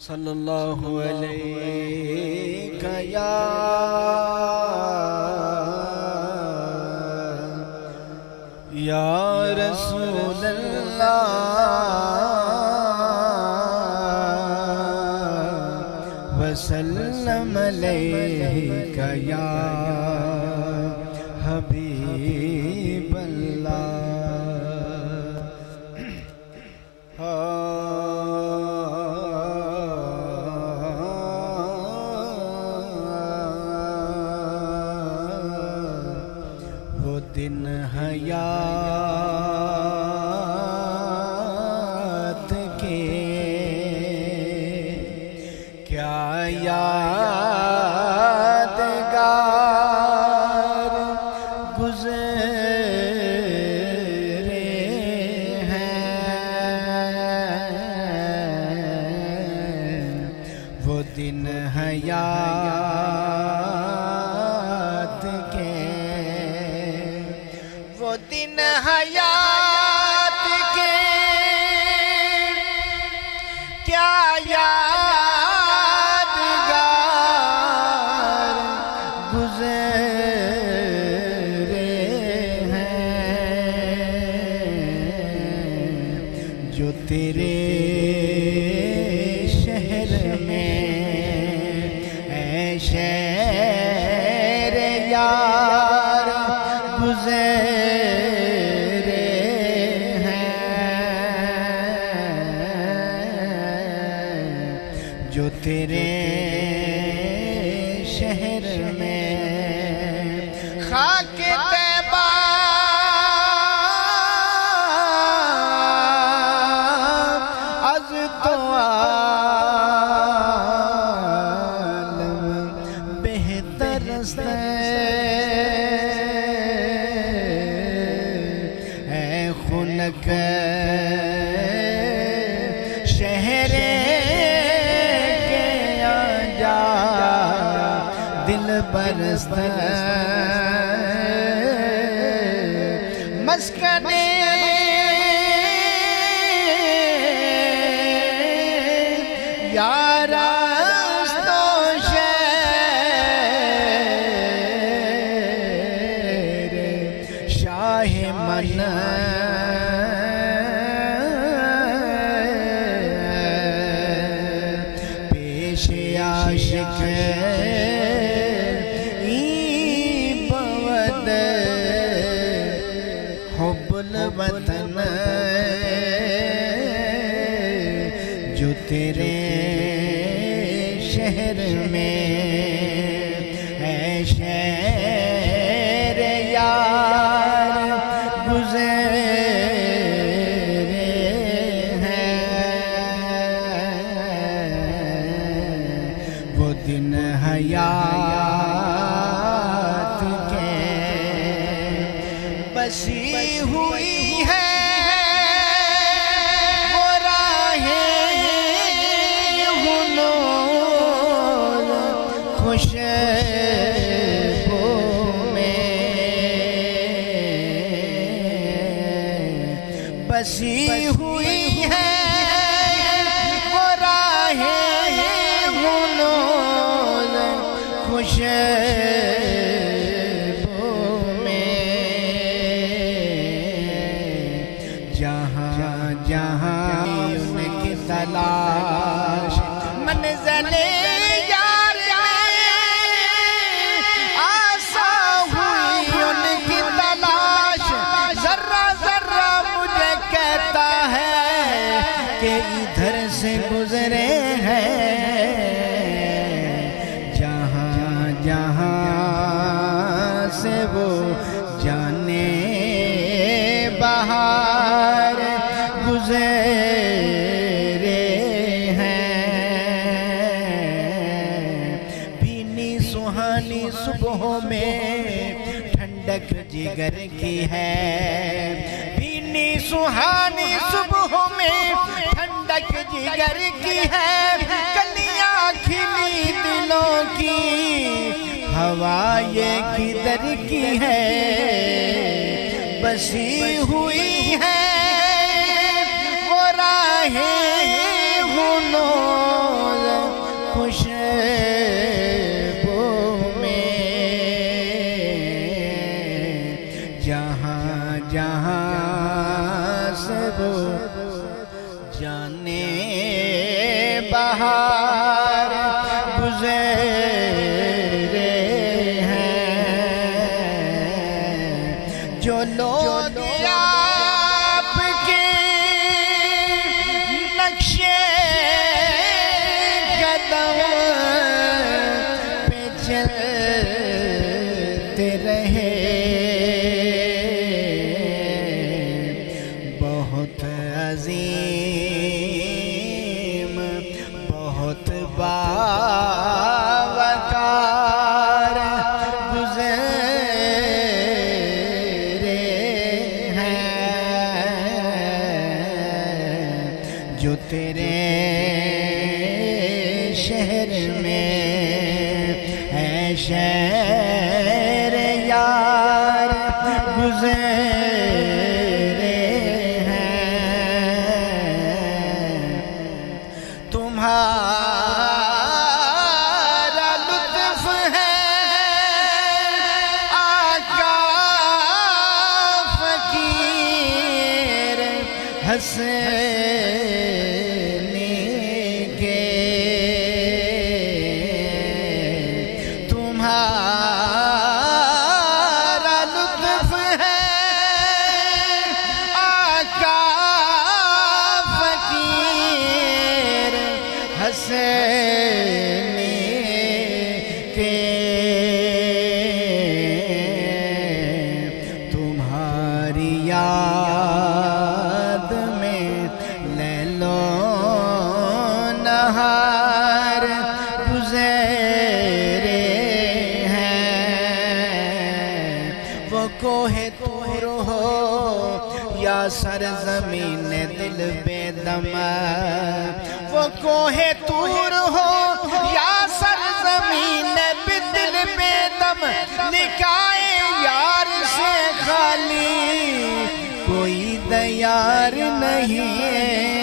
सल्लल्लाहु अलैहि या रसूल अल्लाह वसल्लम अलैका या हबीब अल्लाह। वो दिन हयात के क्या यादगार गुज़रे हैं। वो दिन हयात के, वो दिन हयात के क्या यादगार गुज़रे हैं। जो तेरे शहर में ऐ शहर यार गुज़रे हैं। जो तेरे शहर में खाके तैबा अज़ तो आलम बेहतर से है खुनक शहरे के आजा दिल बरस्त मस्कने यारा तो शेर शाह मन पेश आशिक बवद हुब्बुल वतन। जो तेरे शहर में है शहर यार गुज़रे हैं। वो दिन हयात के बसी हुई है वो राहें हुनूर खुशबू में बसी हुई है वो राहें हुनूर खुशबू में। जहाँ जहाँ उनकी तलाश मंज़िले यार आसा हुई उनकी तलाश। जर्रा जर्रा मुझे कहता है कि इधर से गुजरे हैं। जहाँ जहाँ से वो जाने बाहर गुज़रे हैं। भीनी सुहानी सुबहों में ठंडक जिगर की है। भीनी सुहानी सुबहों में ठंडक जिगर की है। कलियां खिली दिलों की हवा ये किधर की है। बसी हुई है वो राहें हुनूर जाने बहार गुज़रे हैं जो लोग आपके नक्शे कदम पे चलते रहे। बहुत अजीम बहुत बावकार गुज़रे हैं जो तेरे शहर में है शहर यार गुज़रे तुम्हारा लुत्फ है आका फकीर हंसने के। तुम्हारा लुत्फ है आका फकीर हंसने के। तुम्हारी याद में लैलो नहार गुज़रे हैं। वो कोहे तूर हो या सरज़मीन दिल बेदम, वो कोहे तूर हो या सरज़मीन दिल बेदम, निकाए यार से खाली कोई दयार नहीं।